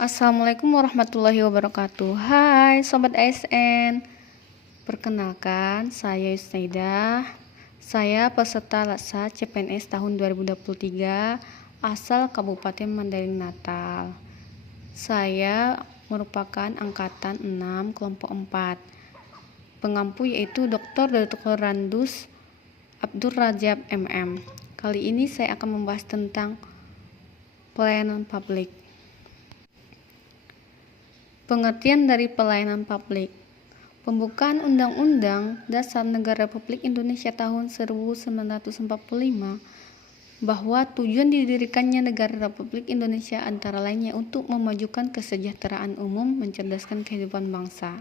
Assalamualaikum warahmatullahi wabarakatuh. Hai Sobat ASN. Perkenalkan, saya Yusnaidah. Saya peserta Laksa CPNS tahun 2023 asal Kabupaten Mandailing Natal. Saya merupakan angkatan 6 kelompok 4. Pengampu yaitu Dr. Randus Abdur Rajab MM. Kali ini saya akan membahas tentang pelayanan publik. Pengertian dari pelayanan publik. Pembukaan Undang-Undang Dasar Negara Republik Indonesia tahun 1945 bahwa tujuan didirikannya Negara Republik Indonesia antara lainnya untuk memajukan kesejahteraan umum, mencerdaskan kehidupan bangsa.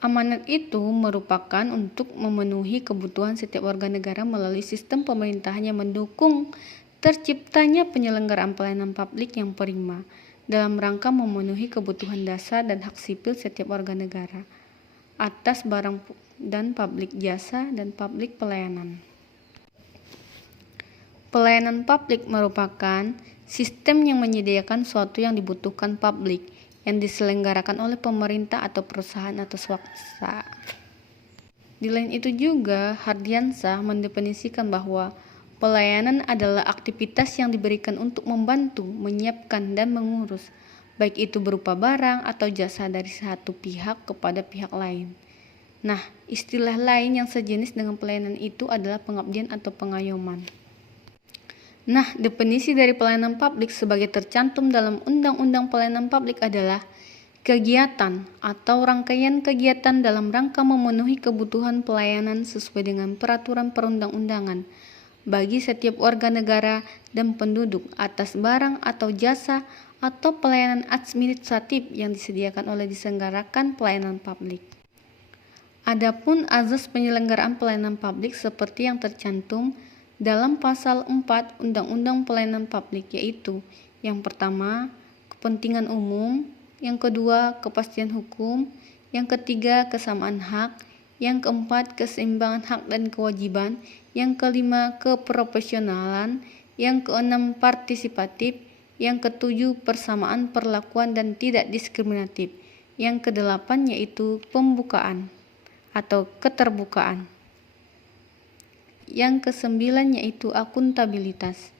Amanat itu merupakan untuk memenuhi kebutuhan setiap warga negara melalui sistem pemerintahan yang mendukung terciptanya penyelenggaraan pelayanan publik yang prima dalam rangka memenuhi kebutuhan dasar dan hak sipil setiap warga negara atas barang dan publik jasa dan publik pelayanan. Pelayanan publik merupakan sistem yang menyediakan suatu yang dibutuhkan publik yang diselenggarakan oleh pemerintah atau perusahaan atau swasta. Di lain itu juga, Hardiansah mendefinisikan bahwa pelayanan adalah aktivitas yang diberikan untuk membantu, menyiapkan, dan mengurus, baik itu berupa barang atau jasa dari satu pihak kepada pihak lain. Nah, istilah lain yang sejenis dengan pelayanan itu adalah pengabdian atau pengayoman. Nah, definisi dari pelayanan publik sebagai tercantum dalam Undang-Undang Pelayanan Publik adalah kegiatan atau rangkaian kegiatan dalam rangka memenuhi kebutuhan pelayanan sesuai dengan peraturan perundang-undangan bagi setiap warga negara dan penduduk atas barang atau jasa atau pelayanan administratif yang disediakan oleh diselenggarakan pelayanan publik. Adapun azas penyelenggaraan pelayanan publik seperti yang tercantum dalam pasal 4 Undang-Undang Pelayanan Publik, yaitu yang pertama, kepentingan umum, yang kedua, kepastian hukum, yang ketiga, kesamaan hak, yang keempat, keseimbangan hak dan kewajiban, yang kelima, keprofesionalan, yang keenam, partisipatif, yang ketujuh, persamaan perlakuan dan tidak diskriminatif, yang kedelapan yaitu pembukaan atau keterbukaan, yang kesembilan yaitu akuntabilitas,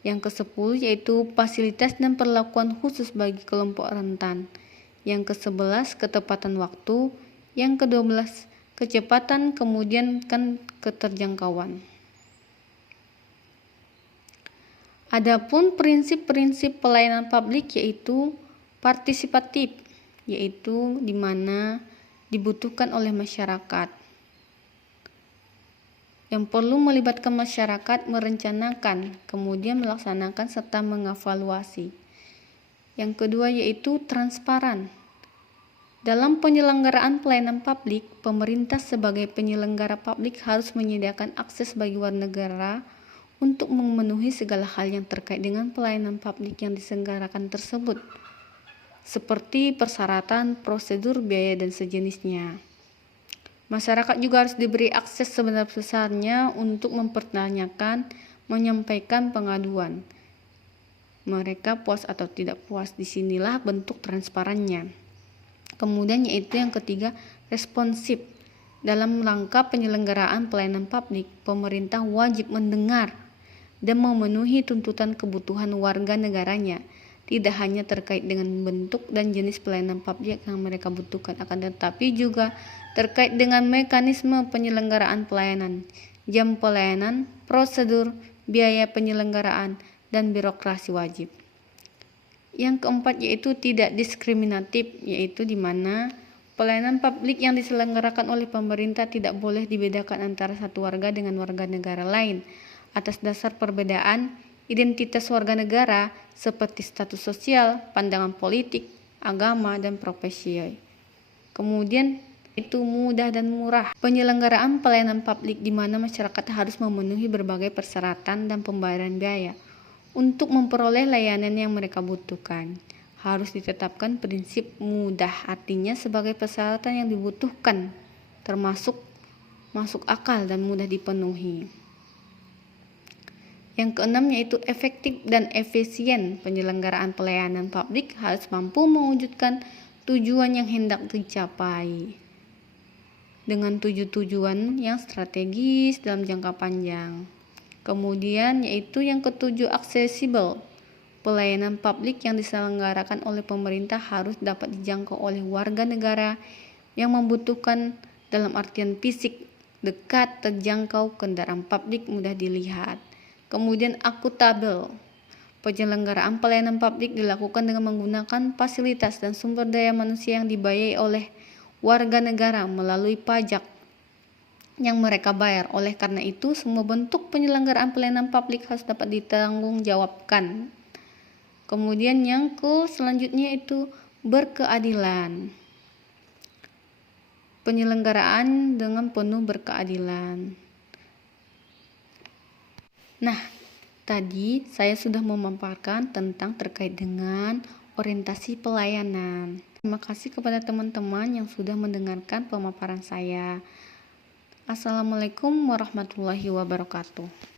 yang ke-10 yaitu fasilitas dan perlakuan khusus bagi kelompok rentan, yang ke-11 ketepatan waktu, yang ke-12 kecepatan, kemudian keterjangkauan. Adapun prinsip-prinsip pelayanan publik yaitu partisipatif, yaitu di mana dibutuhkan oleh masyarakat, yang perlu melibatkan masyarakat merencanakan, kemudian melaksanakan serta mengevaluasi. Yang kedua yaitu transparan. Dalam penyelenggaraan pelayanan publik, pemerintah sebagai penyelenggara publik harus menyediakan akses bagi warga negara untuk memenuhi segala hal yang terkait dengan pelayanan publik yang diselenggarakan tersebut, seperti persyaratan, prosedur, biaya, dan sejenisnya. Masyarakat juga harus diberi akses sebesar-besarnya untuk mempertanyakan, menyampaikan pengaduan. Mereka puas atau tidak puas, disinilah bentuk transparannya. Kemudian yaitu yang ketiga, responsif. Dalam rangka penyelenggaraan pelayanan publik, pemerintah wajib mendengar dan memenuhi tuntutan kebutuhan warga negaranya, tidak hanya terkait dengan bentuk dan jenis pelayanan publik yang mereka butuhkan, akan tetapi juga terkait dengan mekanisme penyelenggaraan pelayanan, jam pelayanan, prosedur, biaya penyelenggaraan, dan birokrasi wajib. Yang keempat yaitu tidak diskriminatif, yaitu di mana pelayanan publik yang diselenggarakan oleh pemerintah tidak boleh dibedakan antara satu warga dengan warga negara lain atas dasar perbedaan identitas warga negara seperti status sosial, pandangan politik, agama, dan profesi. Kemudian itu mudah dan murah. Penyelenggaraan pelayanan publik di mana masyarakat harus memenuhi berbagai persyaratan dan pembayaran biaya untuk memperoleh layanan yang mereka butuhkan. Harus ditetapkan prinsip mudah, artinya sebagai persyaratan yang dibutuhkan, termasuk masuk akal dan mudah dipenuhi. Yang keenam yaitu efektif dan efisien. Penyelenggaraan pelayanan publik harus mampu mewujudkan tujuan yang hendak dicapai dengan tujuan yang strategis dalam jangka panjang. Kemudian yaitu yang ketujuh, aksesibel. Pelayanan publik yang diselenggarakan oleh pemerintah harus dapat dijangkau oleh warga negara yang membutuhkan dalam artian fisik, dekat, terjangkau, kendaraan publik mudah dilihat. Kemudian akuntabel. Penyelenggaraan pelayanan publik dilakukan dengan menggunakan fasilitas dan sumber daya manusia yang dibiayai oleh warga negara melalui pajak yang mereka bayar. Oleh karena itu, semua bentuk penyelenggaraan pelayanan publik harus dapat ditanggungjawabkan. Kemudian yang selanjutnya itu berkeadilan. Penyelenggaraan dengan penuh berkeadilan. Nah, tadi saya sudah memaparkan tentang terkait dengan orientasi pelayanan. Terima kasih kepada teman-teman yang sudah mendengarkan pemaparan saya. Assalamualaikum warahmatullahi wabarakatuh.